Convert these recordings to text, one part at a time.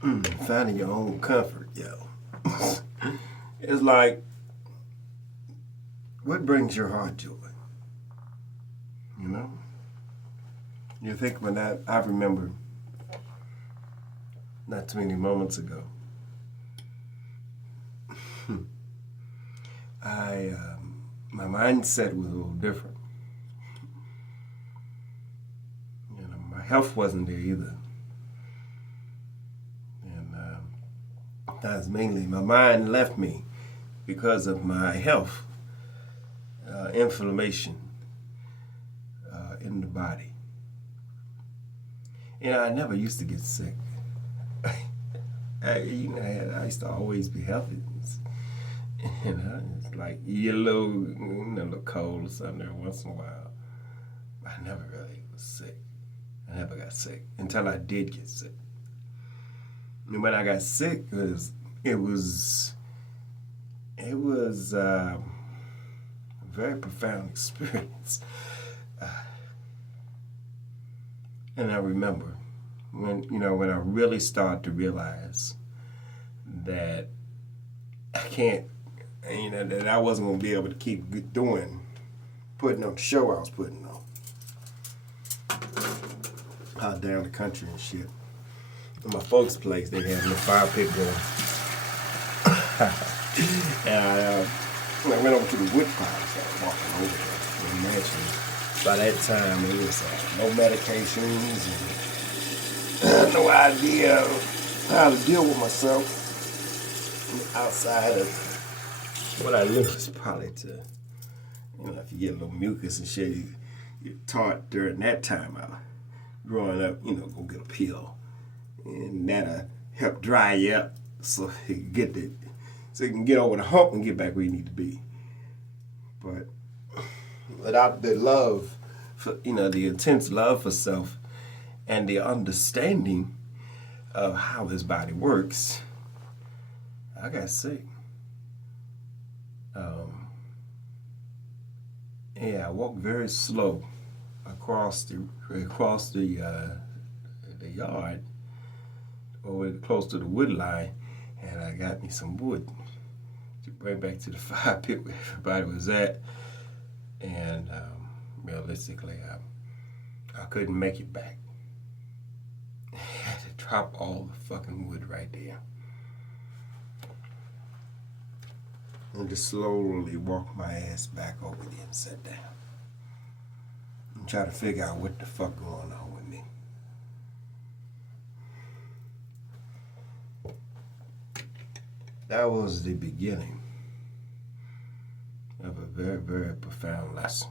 Finding your own comfort, yo. It's like, what brings your heart joy? You know? You think about that. I remember not too many moments ago. My mindset was a little different. You know, my health wasn't there either, and that was mainly my mind left me because of my health, inflammation in the body, and I never used to get sick. I used to always be healthy. You know, it's like you little cold or something every once in a while. I never really was sick. I never got sick until I did get sick. And when I got sick, it was a very profound experience. And I remember when I really started to realize that I can't. That I wasn't going to be able to keep putting on the show I was putting on. Out down the country and shit. In my folks' place, they had a little fire pit going. And I went over to the wood pile, so I was walking over there to the mansion. By that time, it was no medications and no idea how to deal with myself outside of what I learned is probably to, if you get a little mucus and shit, you're taught during that time growing up, go get a pill. And that'll help dry you up so you can get over the hump and get back where you need to be. But without the love, the intense love for self and the understanding of how this body works, I got sick. I walked very slow across the yard, over close to the wood line, and I got me some wood to bring back to the fire pit where everybody was at. And realistically, I couldn't make it back. I had to drop all the fucking wood right there. And just slowly walk my ass back over there and sit down. And try to figure out what the fuck going on with me. That was the beginning of a very, very profound lesson.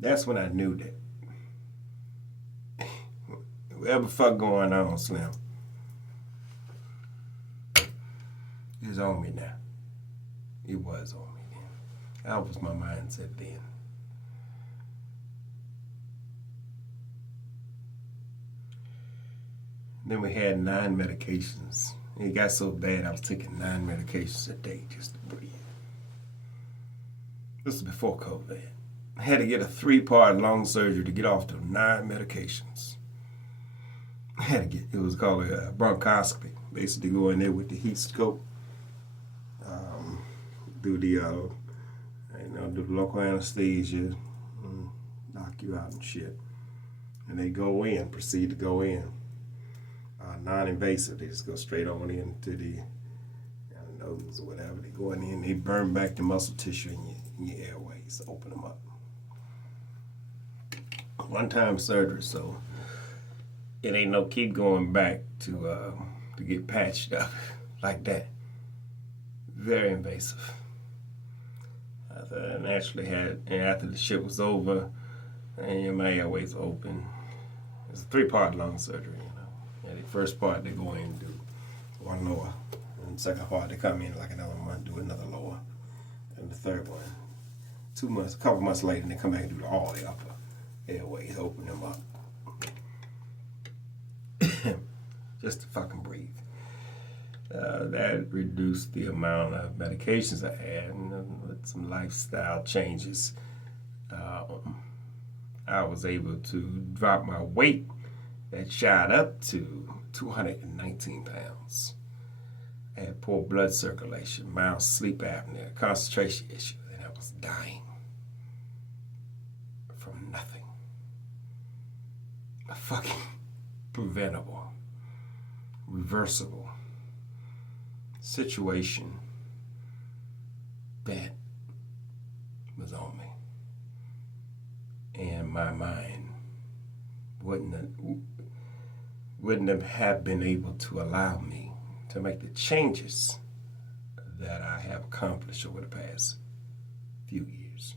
That's when I knew that whatever fuck going on, Slim, it's on me now. It was on me then. That was my mindset then. Then we had 9 medications. It got so bad I was taking 9 medications a day just to breathe. This was before COVID. I had to get a 3-part lung surgery to get off the 9 medications. It was called a bronchoscopy. Basically go in there with the heat scope, do the local anesthesia, knock you out and shit. And they proceed to go in. Non-invasive, they just go straight on into the nose or whatever. They go in there and they burn back the muscle tissue in your airways, open them up. One-time surgery, so it ain't no keep going back to get patched up like that. Very invasive. After the shit was over and my airways open, it's a 3-part lung surgery. And the first part they go in and do one lower, and the second part they come in like another month, do another lower, and the third one, a couple months later, and they come back and do all the upper airways, open them up, just to fucking breathe. That reduced the amount of medications I had, and with some lifestyle changes, I was able to drop my weight that shot up to 219 pounds. I had poor blood circulation, mild sleep apnea, concentration issues, and I was dying from nothing. A fucking preventable, reversible situation that was on me. And my mind wouldn't have been able to allow me to make the changes that I have accomplished over the past few years.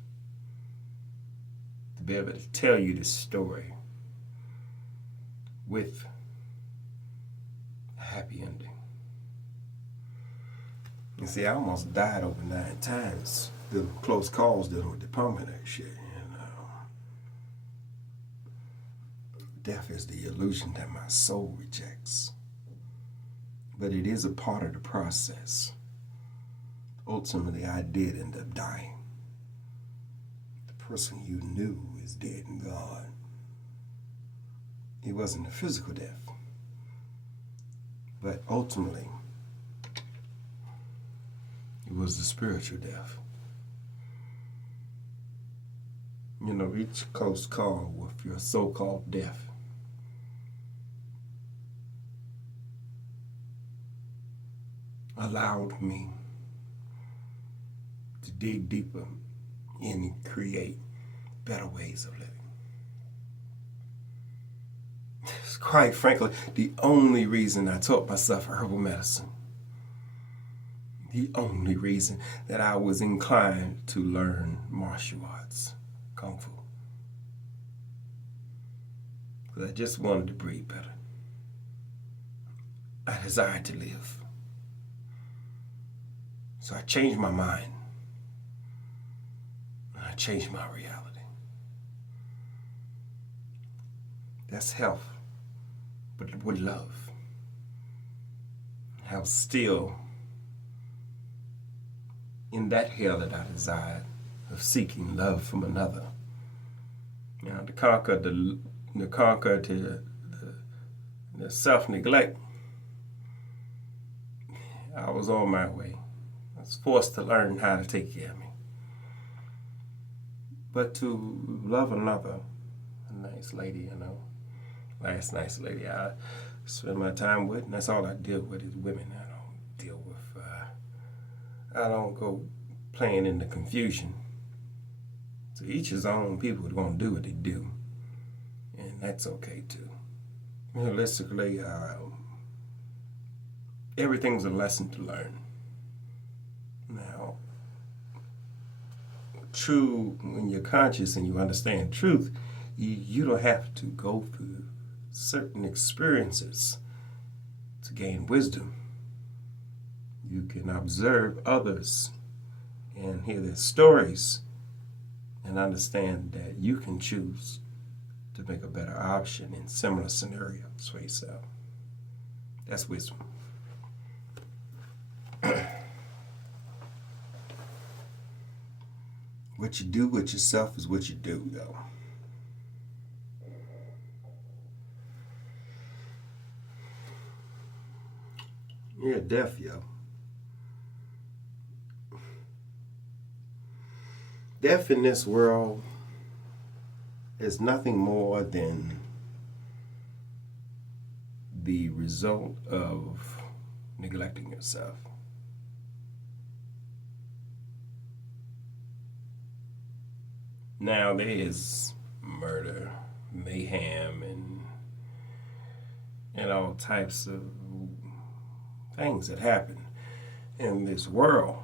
To be able to tell you this story with a happy ending. You see, I almost died over 9 times. The close calls dealing with the pulmonary shit. Death is the illusion that my soul rejects. But it is a part of the process. Ultimately, I did end up dying. The person you knew is dead and gone. It wasn't a physical death. But ultimately, it was the spiritual death. You know, each close call with your so-called death allowed me to dig deeper and create better ways of living. It's quite frankly the only reason I taught myself herbal medicine. The only reason that I was inclined to learn martial arts, Kung Fu. Because I just wanted to breathe better. I desired to live. So I changed my mind. And I changed my reality. That's health, but with love. How still in that hell that I desired of seeking love from another. You know, to conquer the self-neglect, I was on my way. I was forced to learn how to take care of me. But to love another, a nice lady, last nice lady I spend my time with, and that's all I deal with is women. I don't go playing in the confusion. So each his own. People are going to do what they do. And that's okay too. Realistically, everything's a lesson to learn. Now, true, when you're conscious and you understand truth, you don't have to go through certain experiences to gain wisdom. You can observe others and hear their stories and understand that you can choose to make a better option in similar scenarios for yourself. That's wisdom. What you do with yourself is what you do, though. You're deaf, yo. Death in this world is nothing more than the result of neglecting yourself. Now there is murder, mayhem, and all types of things that happen in this world.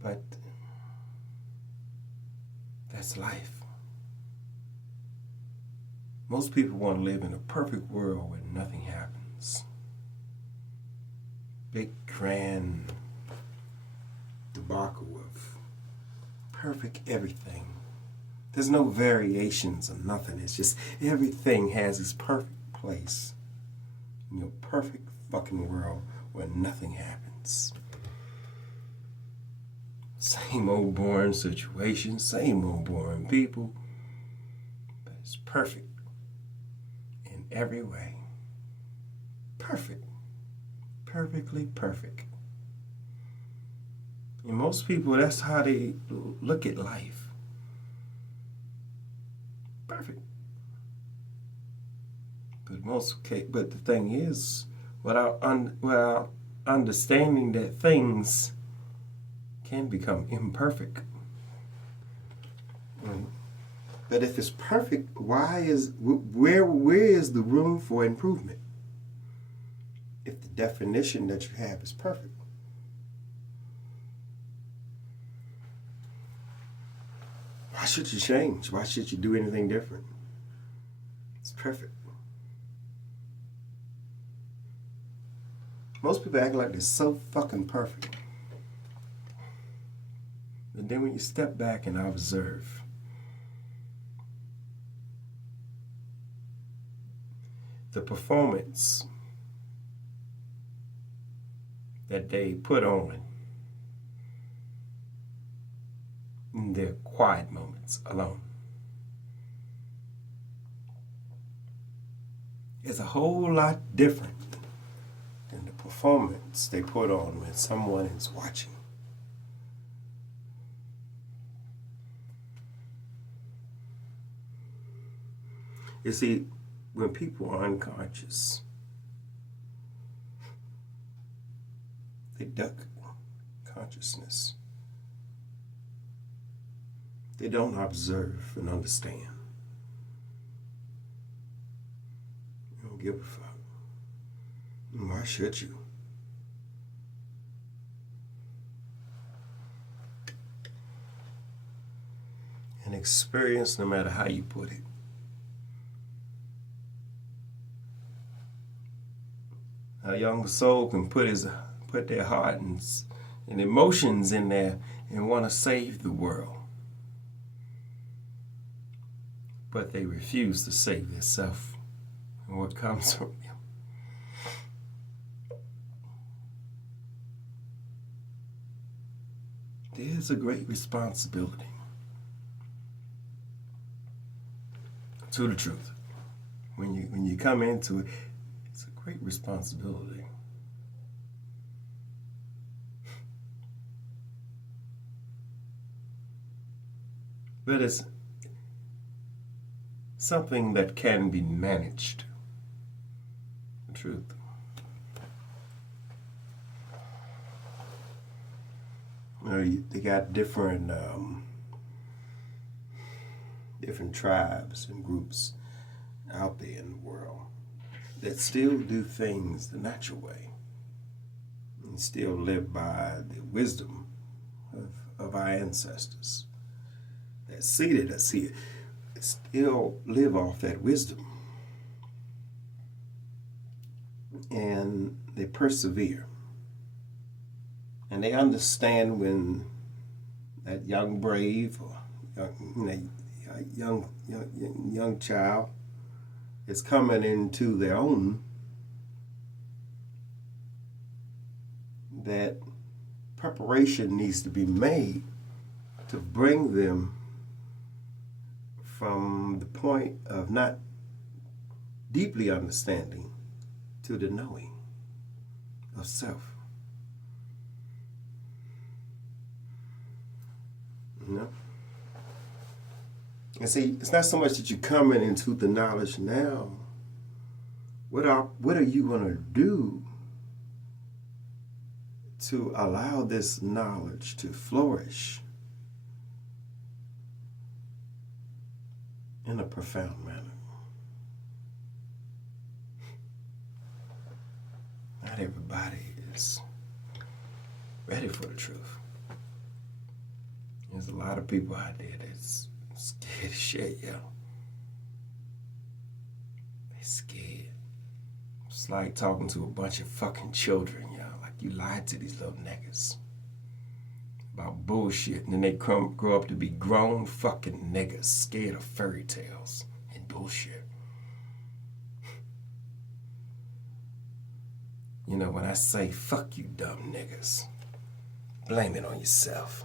But that's life. Most people want to live in a perfect world where nothing happens. Big, grand debacle of perfect everything. There's no variations of nothing. It's just everything has its perfect place in your perfect fucking world where nothing happens. Same old boring situations, same old boring people, is perfect in every way. Perfect. Perfectly perfect. And most people, that's how they look at life. Perfect. But the thing is, without understanding that things can become imperfect. But if it's perfect, where is the room for improvement? If the definition that you have is perfect. Why should you change? Why should you do anything different? It's perfect. Most people act like they're so fucking perfect. And then when you step back and observe, the performance that they put on in their quiet moments alone is a whole lot different than the performance they put on when someone is watching. You see, when people are unconscious, they duck consciousness. They don't observe and understand. They don't give a fuck. Why should you? An experience, no matter how you put it, a young soul can put their heart and emotions in there and want to save the world. But they refuse to save themselves and what comes from them. There's a great responsibility to the truth. When you come into it, it's a great responsibility. But it's something that can be managed. The truth. They got different tribes and groups out there in the world that still do things the natural way and still live by the wisdom of our ancestors that seeded us here. Still live off that wisdom, and they persevere, and they understand when that young brave or young child is coming into their own, that preparation needs to be made to bring them from the point of not deeply understanding to the knowing of self. You know? And see, it's not so much that you're coming into the knowledge now. What are you going to do to allow this knowledge to flourish in a profound manner? Not everybody is ready for the truth. There's a lot of people out there that's scared of shit, yo. They scared. It's like talking to a bunch of fucking children, yo. Like you lied to these little niggas about bullshit, and then they grow up to be grown fucking niggas scared of fairy tales and bullshit. You know, when I say fuck you dumb niggas, blame it on yourself.